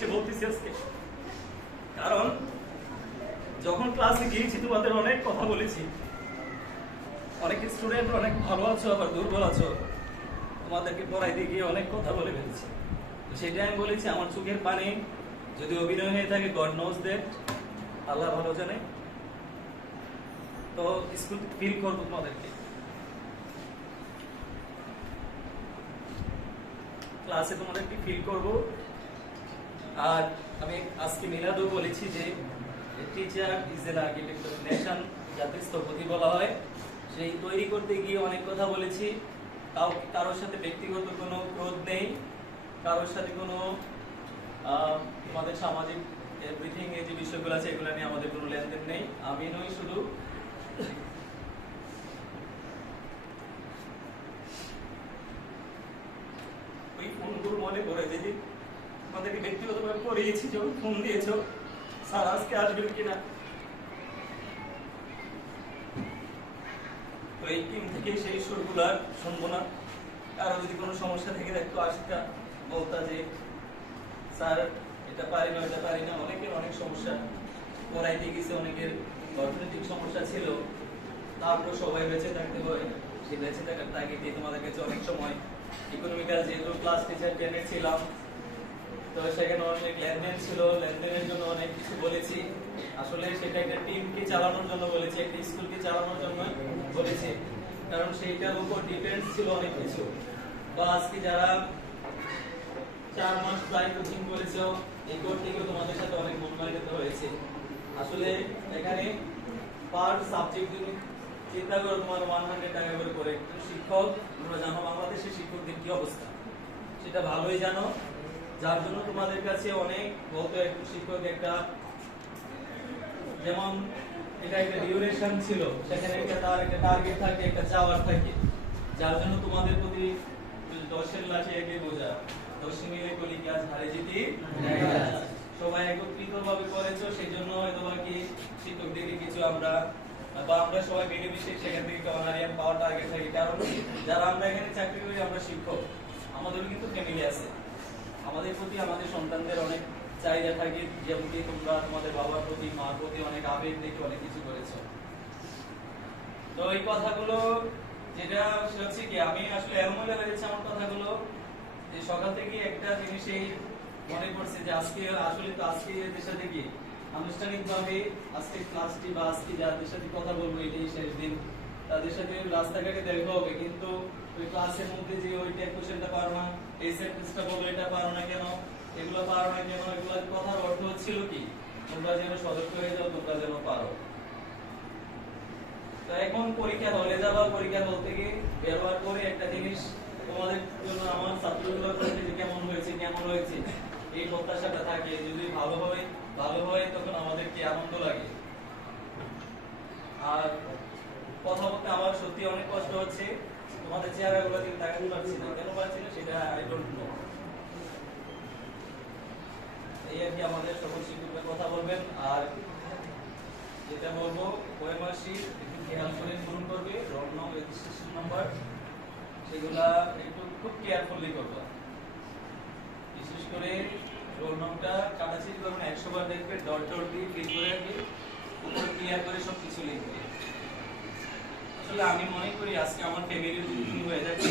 টেক্সটে বলতেছি আজকে, কারণ যখন ক্লাসে গিয়েছি তোমাদের অনেক কথা বলেছি। অনেক স্টুডেন্ট অনেক ভালো আছো, আবার দুর্বল আছো, তোমাদেরকে পড়াইতে গিয়ে অনেক কথা বলে ফেলেছি। তো সেটাই আমি বলেছি, আমার চোখের পানি যদি অভিনয় হয়ে থাকে, গড নোজ দ্যাট, আল্লাহ ভালো জানে। তো স্কুল ফিল করবো তোমাদেরকে, ক্লাসে তোমাদেরকে ফিল করব। আর আমি আজকে মিলাদও বলেছি যে teacher is an architect of nation, জাতির স্থপতি বলা হয়। সেই তৈরি করতে গিয়ে অনেক কথা বলেছি। কারোর সাথে ব্যক্তিগত কোনো ক্রোধ নেই, কারোর সাথে কোনো তোমাদের সামাজিক এভরিথিং এই যে বিষয়গুলো আছে এগুলো নিয়ে আমাদের কোনো লেনদেন নেই। আমি নই, শুধু ওই ফোনগুলো মনে করে যদি আমাদেরকে ব্যক্তিগতভাবে পড়িয়েছি, যখন ফোন দিয়েছো স্যার আজকে আসবেন কিনা, তো এই টিম থেকে সেই সুরগুলো আর শুনবো না। কারো যদি কোনো সমস্যা থেকে দেখতো আশিকা বলতা যে স্যার এটা পারি না, এটা পারি না। অনেকের অনেক সমস্যা, পড়াইতে গেছে, অনেকের অর্থনৈতিক সমস্যা ছিল, তারপর সবাই বেঁচে থাকতে হয়। সেই বেঁচে থাকার তাগিদে তোমাদের কাছে অনেক সময় ইকোনমিক্যাল যেহেতু ক্লাস টিচার টেনে ছিলাম, তো সেখানে অনেক লেনদেন ছিল, লেনদেনের জন্য অনেক কিছু বলেছি। আসলে সেটা একটা টিমকে চালানোর জন্য বলেছি, একটা স্কুলকে চালানোর জন্য বলেছি, কারণ সেইটার উপর ডিপেন্ড ছিল অনেক কিছু। তো আজকে যারা 4 মাস প্রায় কোচিং করেছো, এই কোর্স থেকে তোমাদের সাথে অনেক মনোমালিন্য হয়েছে। আসলে এখানে পার সাবজেক্ট যদি চিন্তা করো, তোমার 100 টাকা করে করে শিক্ষক, তোমরা জানো বাংলাদেশের শিক্ষকদের কি অবস্থা, সেটা ভালোই জানো। যার জন্য তোমাদের কাছে অনেক বলতো একটু শিক্ষক একটা, যেমন এটা একটা ডিউরেশন ছিল, সেখানে তার একটা টার্গেট থাকে, একটা চাওয়ার থাকে। যার জন্য তোমাদের প্রতি 10-এর লাঠি একে বোঝা, 10 মিলে কলি কাজ হারে জিতি, সবাই একত্রিত ভাবে করেছো। সেই জন্য হয়তো কি শিক্ষকদেরকে কিছু আমরা বা আমরা সবাই মিলেমিশে সেখান থেকে অনারিয়ান পাওয়ার টার্গেট থাকে। কারণ যারা আমরা এখানে চাকরি করি, আমরা শিক্ষক, আমাদেরও কিন্তু ফ্যামিলি আছে, আমাদের প্রতি আমাদের সন্তানদের অনেক চাহিদা থাকে। যেমন কি তোমরা তোমাদের বাবার প্রতি, মার প্রতি অনেক আবেগ দেখে অনেক কিছু করেছো। তো এই কথাগুলো যেটা হচ্ছে কি, আমি আসলে এমন হয়েছে আমার কথাগুলো যে সকাল থেকে একটা জিনিসই মনে পড়ছে যে আজকে আসলে তো আজকে এদের সাথে কি আনুষ্ঠানিকভাবে আজকে ক্লাসটি বা আজকে যাদের সাথে কথা বলবো এটাই শেষ দিন, তাদের সাথে রাস্তাঘাটে দেখা হবে, কিন্তু ওই ক্লাসের মধ্যে যে ওইটা কোশ্চেনটা পারো না, এই সেন্টেন্সটা বলো এটা পারো না কেন, এগুলো পারো না কেন, এগুলো কথার অর্থ হচ্ছিল কি তোমরা যেন সদস্য হয়ে যাও, তোমরা যেন পারো। তো এখন পরীক্ষা হলে যাবা, পরীক্ষা হল থেকে বের হওয়ার পরে একটা জিনিস তোমাদের জন্য আমার ছাত্রগুলোর প্রতি যে কেমন হয়েছে এই প্রত্যাশাটা থাকে। যদি ভালো হয় তখন আমাদেরকে আনন্দ লাগে। আর কথা বলতে আমার সত্যি অনেক কষ্ট হচ্ছে, তোমাদের চেহারাগুলো দিকে তাকাতে পারছি না, কেন পারছি না সেটা আই ডোন্ট নো। এই আর কি, আমাদের সকল শিক্ষকরা কথা বলবেন। আর যেটা বলবো, ওএমআরসি একটু খেয়াল করে পূরণ করবে, রোল নং, রেজিস্ট্রেশন নাম্বার, সেগুলা একটু খুব কেয়ারফুলি করবা। বিশেষ করে রোল নংটা কাটাছিট করবেন, 100 বার দেখবে, ডট ডট দিয়ে ক্লিক করে রাখবে, উপর ক্লিয়ার করে সবকিছু লিখবে। আসলে আমি মনে করি আজকে আমার ফ্যামিলির হয়ে যাচ্ছে।